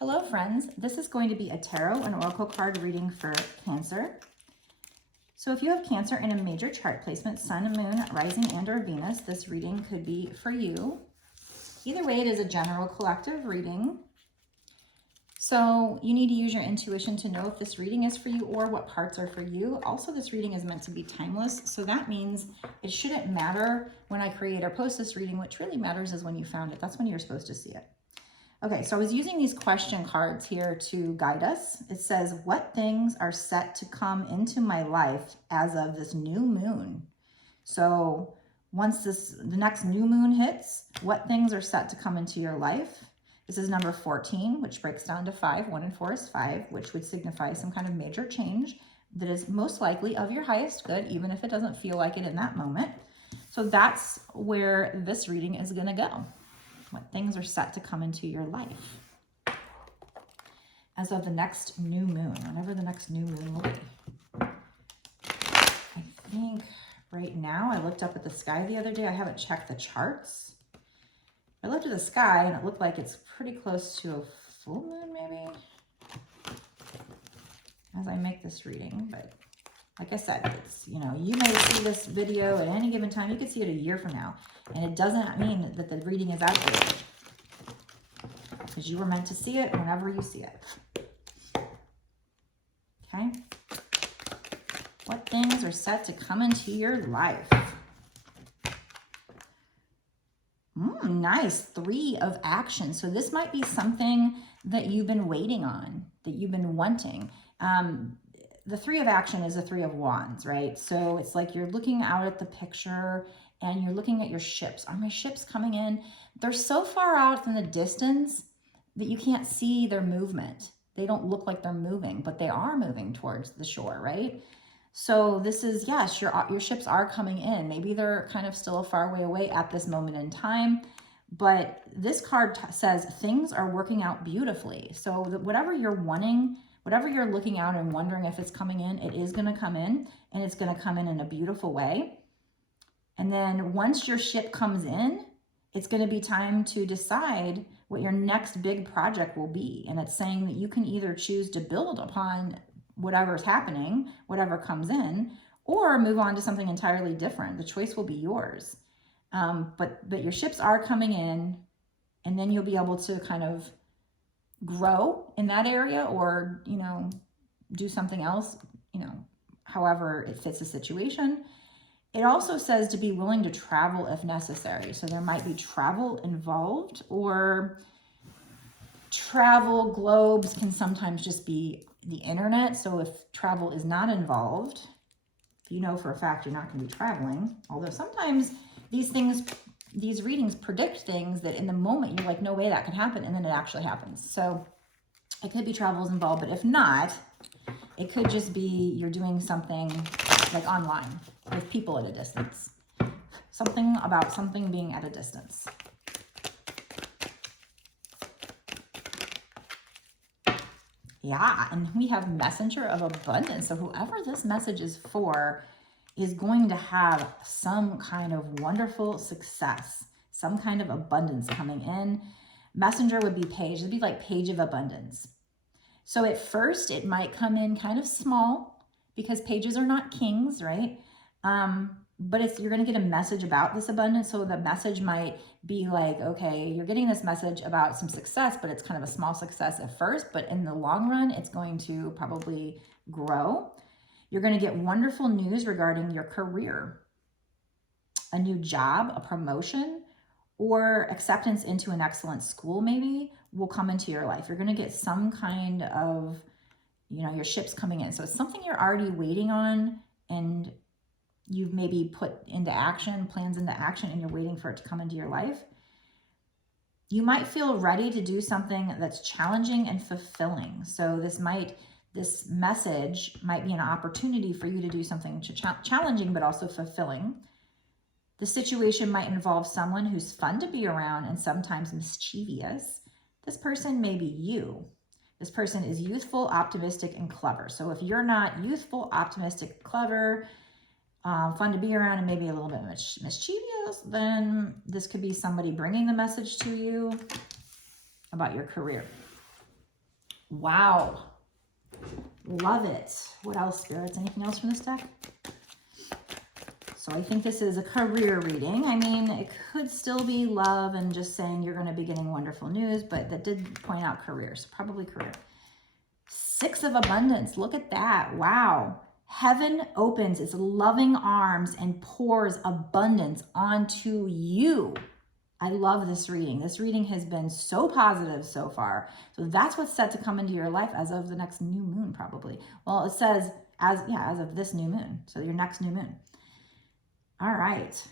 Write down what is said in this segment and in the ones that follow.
Hello friends, this is going to be a tarot and oracle card reading for Cancer. So if you have Cancer in a major chart placement, Sun, Moon, Rising, and or Venus, this reading could be for you. Either way, it is a general collective reading. So you need to use your intuition to know if this reading is for you or what parts are for you. Also, this reading is meant to be timeless. So that means it shouldn't matter when I create or post this reading. What really matters is when you found it. That's when you're supposed to see it. Okay, so I was using these question cards here to guide us. It says, what things are set to come into my life as of this new moon? So once the next new moon hits, what things are set to come into your life? This is number 14, which breaks down to 5. 1 and 4 is 5, which would signify some kind of major change that is most likely of your highest good, even if it doesn't feel like it in that moment. So that's where this reading is going to go. What things are set to come into your life as of the next new moon, whenever the next new moon will be. I think right now, I looked up at the sky the other day. I haven't checked the charts. I looked at the sky and it looked like it's pretty close to a full moon maybe as I make this reading. But like I said, it's, you know, you may see this video at any given time. You could see it a year from now. And it doesn't mean that the reading is outdated. Because you were meant to see it whenever you see it. Okay? What things are set to come into your life? Nice. 3 of action. So this might be something that you've been waiting on, that you've been wanting. The 3 of action is a 3 of wands, right? So it's like you're looking out at the picture and you're looking at your ships. Are my ships coming in? They're so far out in the distance that you can't see their movement. They don't look like they're moving, but they are moving towards the shore, right? So this is, yes, your ships are coming in. Maybe they're kind of still a far way away at this moment in time, but this card says things are working out beautifully. So whatever you're wanting, whatever you're looking out and wondering if it's coming in, it is going to come in, and it's going to come in a beautiful way. And then once your ship comes in, it's going to be time to decide what your next big project will be. And it's saying that you can either choose to build upon whatever's happening, whatever comes in, or move on to something entirely different. The choice will be yours. But your ships are coming in, and then you'll be able to kind of grow in that area, or, you know, do something else, you know, however it fits the situation. It also says to be willing to travel if necessary. So there might be travel involved, or travel globes can sometimes just be the internet. So if travel is not involved, you know for a fact you're not going to be traveling. Although sometimes these readings predict things that in the moment you're like, no way that can happen, and then it actually happens. So it could be travels involved, but if not, it could just be you're doing something like online with people at a distance. Something about something being at a distance. Yeah, and we have messenger of abundance. So whoever this message is for is going to have some kind of wonderful success, some kind of abundance coming in. Messenger would be page. It'd be like page of abundance. So at first it might come in kind of small because pages are not kings, right? But you're going to get a message about this abundance. So the message might be like, okay, you're getting this message about some success, but it's kind of a small success at first, but in the long run, it's going to probably grow. You're going to get wonderful news regarding your career, a new job, a promotion, or acceptance into an excellent school maybe will come into your life. You're going to get some kind of, you know, your ship's coming in. So it's something you're already waiting on, and you've maybe put into action, plans into action, and you're waiting for it to come into your life. You might feel ready to do something that's challenging and fulfilling. So this message might be an opportunity for you to do something challenging, but also fulfilling. The situation might involve someone who's fun to be around and sometimes mischievous. This person may be you. This person is youthful, optimistic, and clever. So if you're not youthful, optimistic, clever, fun to be around, and maybe a little bit mischievous, then this could be somebody bringing the message to you about your career. Wow. Love it. What else, spirits? Anything else from this deck? So I think this is a career reading. I mean, it could still be love and just saying you're going to be getting wonderful news, but that did point out career, so probably career. Six of Abundance. Look at that. Wow. Heaven opens its loving arms and pours abundance onto you. I love this reading. This reading has been so positive so far. So that's what's set to come into your life as of the next new moon, probably. Well, it says as of this new moon. So your next new moon. All right.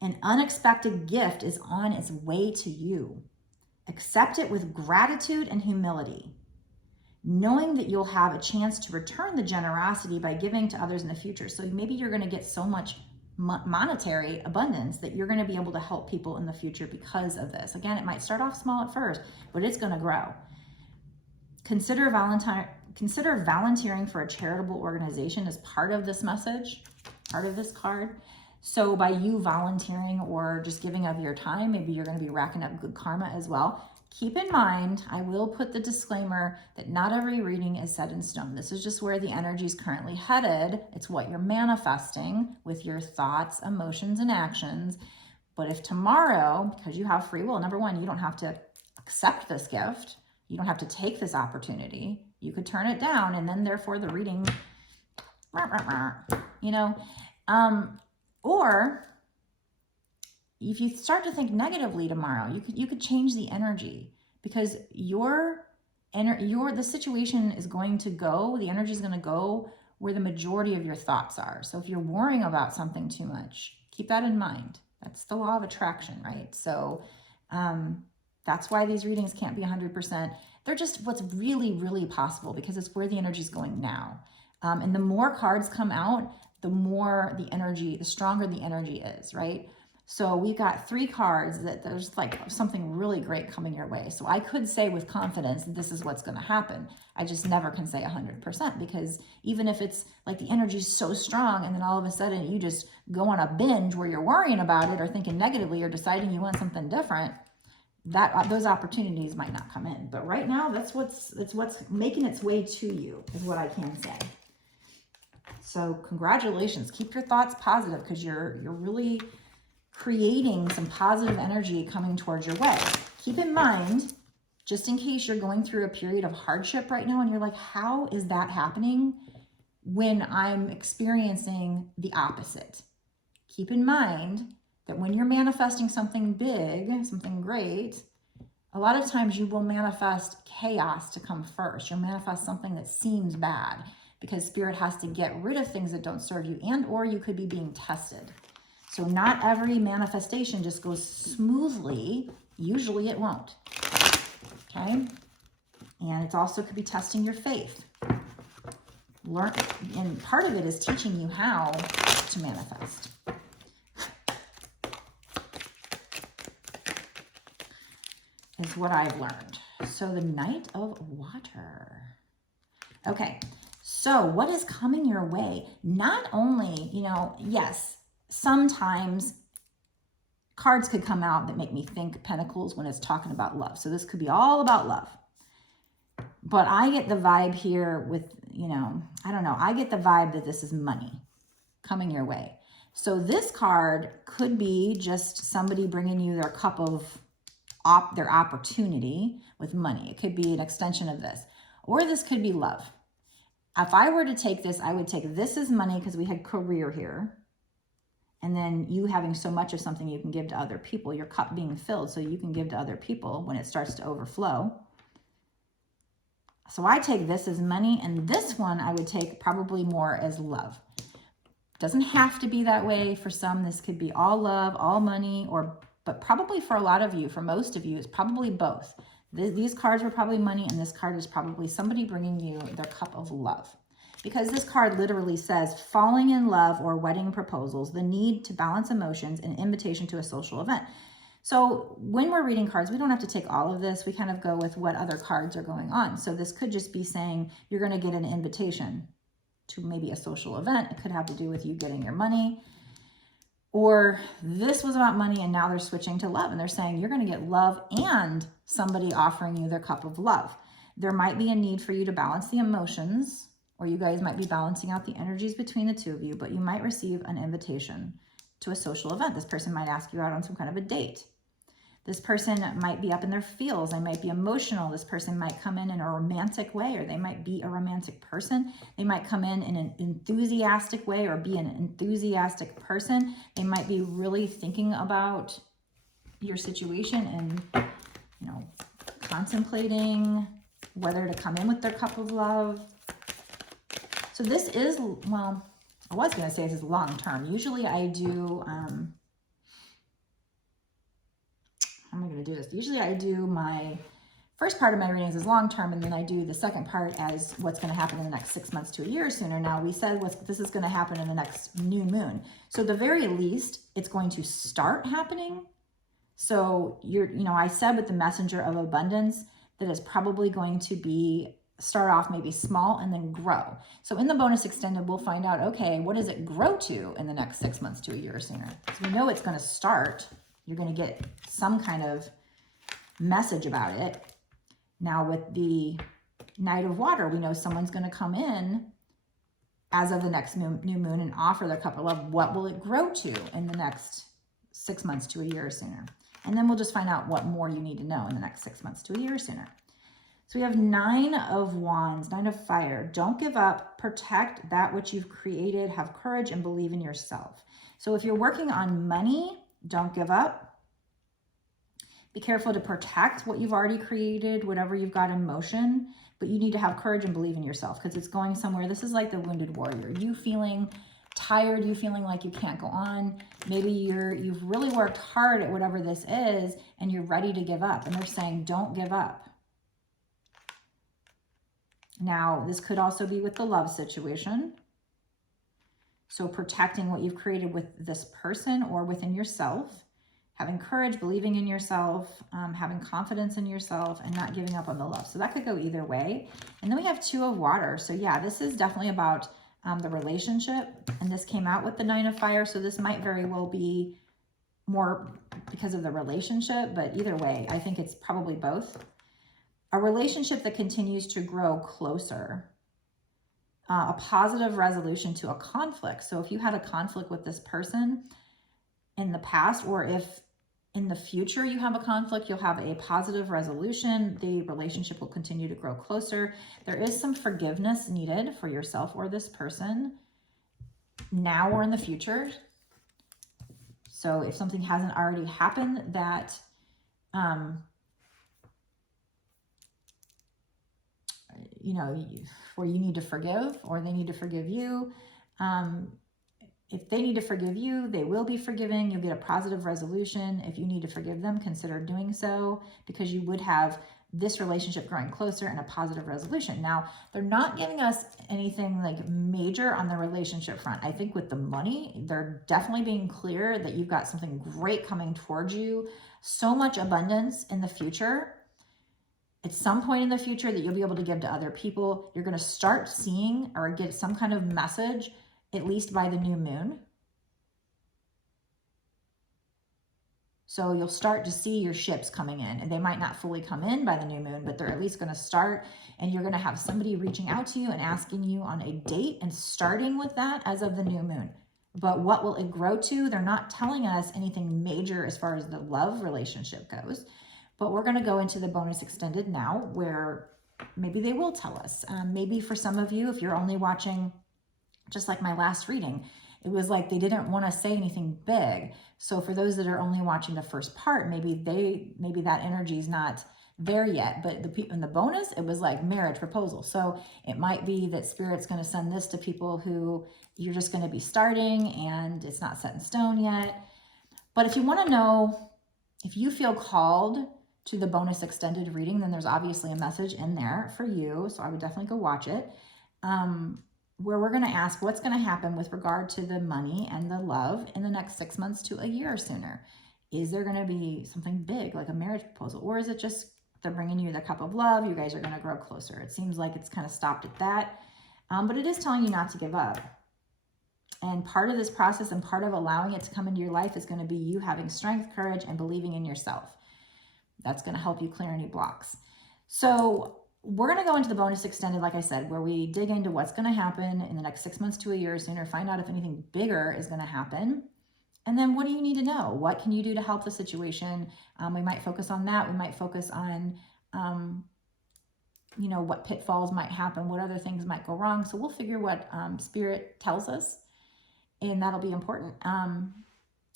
An unexpected gift is on its way to you. Accept it with gratitude and humility, knowing that you'll have a chance to return the generosity by giving to others in the future. So maybe you're going to get so much monetary abundance that you're going to be able to help people in the future because of this. Again, it might start off small at first, but it's going to grow. Consider volunteering for a charitable organization as part of this message, part of this card. So by you volunteering or just giving of your time, maybe you're going to be racking up good karma as well. Keep in mind, I will put the disclaimer that not every reading is set in stone. This is just where the energy is currently headed. It's what you're manifesting with your thoughts, emotions, and actions. But if tomorrow, because you have free will, number one, you don't have to accept this gift. You don't have to take this opportunity. You could turn it down, and then therefore the reading, you know, or if you start to think negatively tomorrow, you could change the energy, because the situation is going to go, the energy is going to go where the majority of your thoughts are. So if you're worrying about something too much, keep that in mind. That's the law of attraction, right? So that's why these readings can't be 100%. They're just what's really, really possible, because it's where the energy is going now. And the more cards come out, the stronger the energy is, right? So we've got 3 cards that there's like something really great coming your way. So I could say with confidence that this is what's going to happen. I just never can say 100%, because even if it's like the energy is so strong and then all of a sudden you just go on a binge where you're worrying about it or thinking negatively or deciding you want something different, those opportunities might not come in. But right now, that's what's making its way to you, is what I can say. So congratulations. Keep your thoughts positive, because you're really creating some positive energy coming towards your way. Keep in mind, just in case you're going through a period of hardship right now and you're like, how is that happening when I'm experiencing the opposite? Keep in mind that when you're manifesting something big, something great, a lot of times you will manifest chaos to come first. You'll manifest something that seems bad, because Spirit has to get rid of things that don't serve you, and or you could be being tested. So not every manifestation just goes smoothly. Usually it won't. Okay? And it also could be testing your faith. And part of it is teaching you how to manifest. Is what I've learned. So the Knight of Water. Okay. So what is coming your way? Not only, yes, sometimes cards could come out that make me think Pentacles when it's talking about love. So this could be all about love. But I get the vibe here with, I don't know. I get the vibe that this is money coming your way. So this card could be just somebody bringing you their cup of their opportunity with money. It could be an extension of this. Or this could be love. If I were to take this, I would take this as money, because we had career here. And then you having so much of something you can give to other people, your cup being filled so you can give to other people when it starts to overflow. So I take this as money, and this one I would take probably more as love. Doesn't have to be that way. For some, this could be all love, all money, but probably for a lot of you, for most of you, it's probably both. These cards were probably money, and this card is probably somebody bringing you their cup of love. Because this card literally says falling in love or wedding proposals, the need to balance emotions, and invitation to a social event. So when we're reading cards, we don't have to take all of this. We kind of go with what other cards are going on. So this could just be saying you're going to get an invitation to maybe a social event. It could have to do with you getting your money. Or this was about money, and now they're switching to love, and they're saying you're going to get love and somebody offering you their cup of love. There might be a need for you to balance the emotions, or you guys might be balancing out the energies between the two of you, but you might receive an invitation to a social event. This person might ask you out on some kind of a date. This person might be up in their feels. They might be emotional. This person might come in a romantic way, or they might be a romantic person. They might come in an enthusiastic way or be an enthusiastic person. They might be really thinking about your situation and, you know, contemplating whether to come in with their cup of love. So this is, well, I was going to say this is long term. Usually I do, how am I going to do this? Usually I do my first part of my readings as long term, and then I do the second part as what's going to happen in the next 6 months to a year sooner. Now, we said this is going to happen in the next new moon. So at the very least, it's going to start happening. So I said with the messenger of abundance that it's probably going to start off maybe small and then grow. So in the bonus extended, we'll find out, okay, what does it grow to in the next 6 months to a year sooner? So we know it's going to start. You're going to get some kind of message about it. Now with the Knight of Water, we know someone's going to come in as of the next new moon and offer their cup of love. What will it grow to in the next 6 months to a year sooner? And then we'll just find out what more you need to know in the next 6 months to a year sooner. So we have 9 of Wands, 9 of Fire. Don't give up. Protect that which you've created. Have courage and believe in yourself. So if you're working on money, don't give up. Be careful to protect what you've already created, whatever you've got in motion, but you need to have courage and believe in yourself because it's going somewhere. This is like the wounded warrior. You feeling tired, you feeling like you can't go on. Maybe you've really worked hard at whatever this is and you're ready to give up. And they're saying, don't give up. Now, this could also be with the love situation. So protecting what you've created with this person or within yourself, having courage, believing in yourself, having confidence in yourself, and not giving up on the love. So that could go either way. And then we have 2 of Water. So yeah, this is definitely about the relationship. And this came out with the 9 of Fire. So this might very well be more because of the relationship. But either way, I think it's probably both. A relationship that continues to grow closer. A positive resolution to a conflict. So if you had a conflict with this person in the past, or if in the future you have a conflict, you'll have a positive resolution. The relationship will continue to grow closer. There is some forgiveness needed for yourself or this person now or in the future. So if something hasn't already happened that where you need to forgive or they need to forgive you. If they need to forgive you, they will be forgiving. You'll get a positive resolution. If you need to forgive them, consider doing so because you would have this relationship growing closer and a positive resolution. Now, they're not giving us anything like major on the relationship front. I think with the money, they're definitely being clear that you've got something great coming towards you. So much abundance in the future. At some point in the future that you'll be able to give to other people. You're going to start seeing or get some kind of message, at least by the new moon. So you'll start to see your ships coming in, and they might not fully come in by the new moon, but they're at least going to start, and you're going to have somebody reaching out to you and asking you on a date and starting with that as of the new moon. But what will it grow to? They're not telling us anything major as far as the love relationship goes. But we're going to go into the bonus extended now where maybe they will tell us. Maybe for some of you, if you're only watching, just like my last reading, it was like they didn't want to say anything big. So for those that are only watching the first part, maybe that energy is not there yet. But in the bonus, it was like marriage proposal. So it might be that Spirit's going to send this to people who you're just going to be starting and it's not set in stone yet. But if you want to know, if you feel called to the bonus extended reading, then there's obviously a message in there for you. So I would definitely go watch it. Where we're going to ask what's going to happen with regard to the money and the love in the next 6 months to a year sooner. Is there going to be something big like a marriage proposal? Or is it just they're bringing you the cup of love? You guys are going to grow closer. It seems like it's kind of stopped at that. But it is telling you not to give up. And part of this process and part of allowing it to come into your life is going to be you having strength, courage, and believing in yourself. That's going to help you clear any blocks. So we're going to go into the bonus extended, like I said, where we dig into what's going to happen in the next 6 months to a year sooner, find out if anything bigger is going to happen. And then what do you need to know? What can you do to help the situation? We might focus on that. We might focus on, what pitfalls might happen, what other things might go wrong. So we'll figure what Spirit tells us, and that'll be important.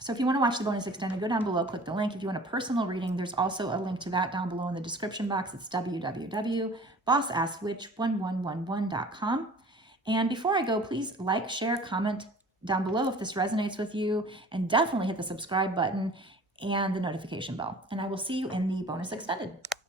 So if you want to watch the bonus extended, go down below, click the link. If you want a personal reading, there's also a link to that down below in the description box. It's www.bossaskwitch1111.com. And before I go, please like, share, comment down below if this resonates with you, and definitely hit the subscribe button and the notification bell. And I will see you in the bonus extended.